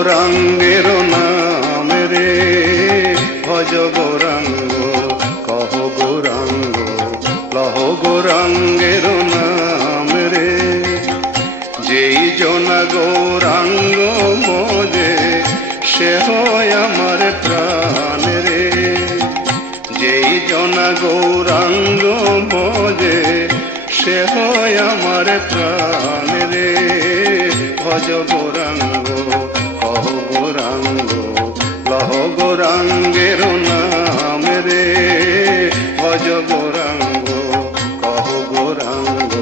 গৌরাঙ্গের নাম রে, ভজ গৌরাঙ্গ কহ গৌরাঙ্গ, লহ গৌরাঙ্গের নাম রে। যেই জনা গৌরাঙ্গ ভজে সে হয় আমার প্রাণ রে। যেই জনা গৌরাঙ্গ ভজে সে হয় আমার প্রাণ রে। ভজ গৌরাঙ্গ কহ গৌরাঙ্গ, লহ গৌরাঙ্গের নাম রে। ভজ গৌরাঙ্গ কহ গৌরাঙ্গ,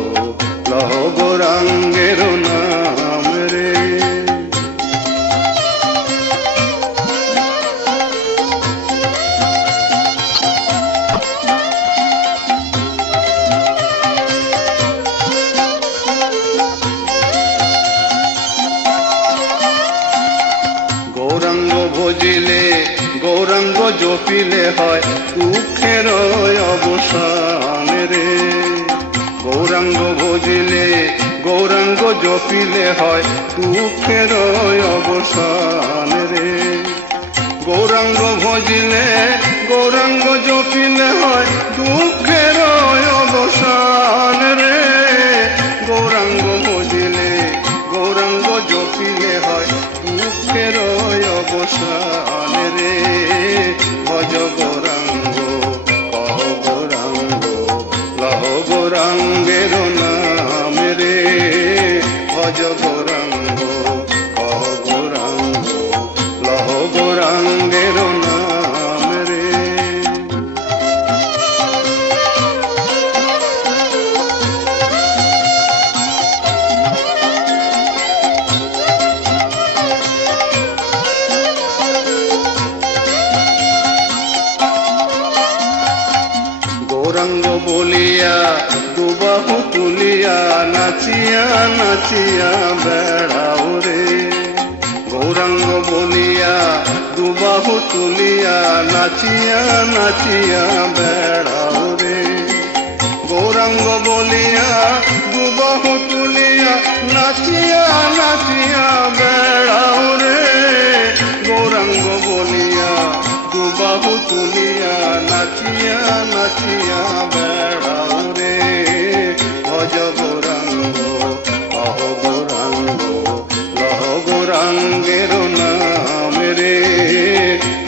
লহ গৌরাঙ্গের নাম রে। গৌরাঙ্গ ভজিলে গৌরাঙ্গ জপিলে হয় দুঃখের অবসান রে। গৌরাঙ্গ ভজিলে গৌরাঙ্গ জপিলে হয় দুঃখের অবসান রে। গৌরাঙ্গ ভজিলে গৌরাঙ্গ জপিলে হয় দুঃখের অবসান রে। গৌরাঙ্গ ভজিলে গৌরাঙ্গ জপিলে হয় দুঃখের অবসান রে। ভজ গৌরাঙ্গ কহ গৌরাঙ্গ, লহ গৌরাঙ্গের নাম রে। ভজ গৌরাঙ্গ কহ গৌরাঙ্গ, লহ গৌরাঙ্গের নাম রে। গৌরাঙ্গ বলিয়া দুবাহু তুলিয়া নাচিয়া নাচিয়া বেড়াও রে। গৌরাঙ্গ বলিয়া দুবাহু তুলিয়া নাচিয়া নাচিয়া বেড়াও রে। গৌরাঙ্গ বলিয়া দুবাহু তুলিয়া নাচিয়া নাচিয়া বেড়াও রে। গৌরাঙ্গ বলিয়া দুবাহু তুলিয়া নাচিয়া নাচিয়া বেড়াও রে। ভজ গৌরাঙ্গ কহ গৌরাঙ্গ, লহ গৌরাঙ্গের নাম রে।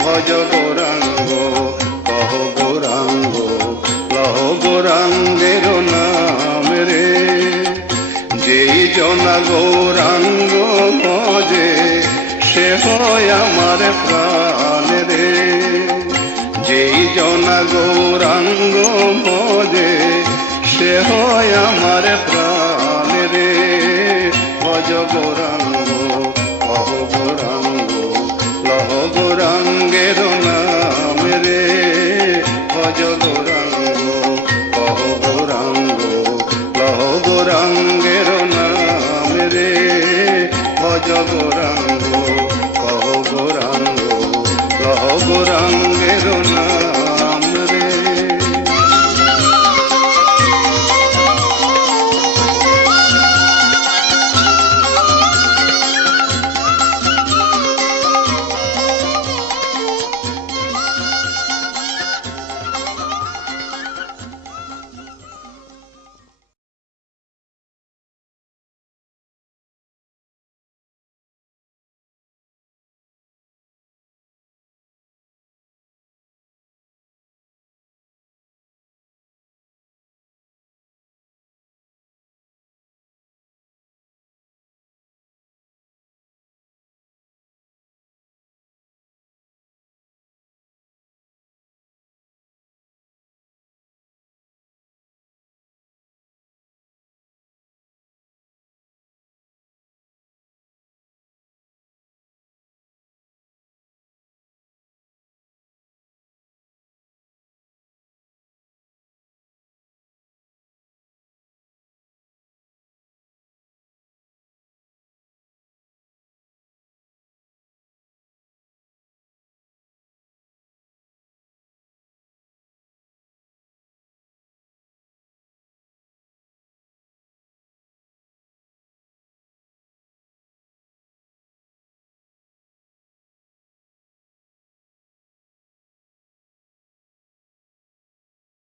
ভজ গৌরাঙ্গ কহ গৌরাঙ্গ, লহ গৌরাঙ্গের নাম রে। যেই জনা গৌরাঙ্গ ভজে সে হয় আমার প্রাণ রে। যেই জনা গৌরাঙ্গ ভজে সে হয় আমার প্রাণ রে। ভজ গৌরাঙ্গ কহ গৌরাঙ্গ, লহ গৌরাঙ্গের নাম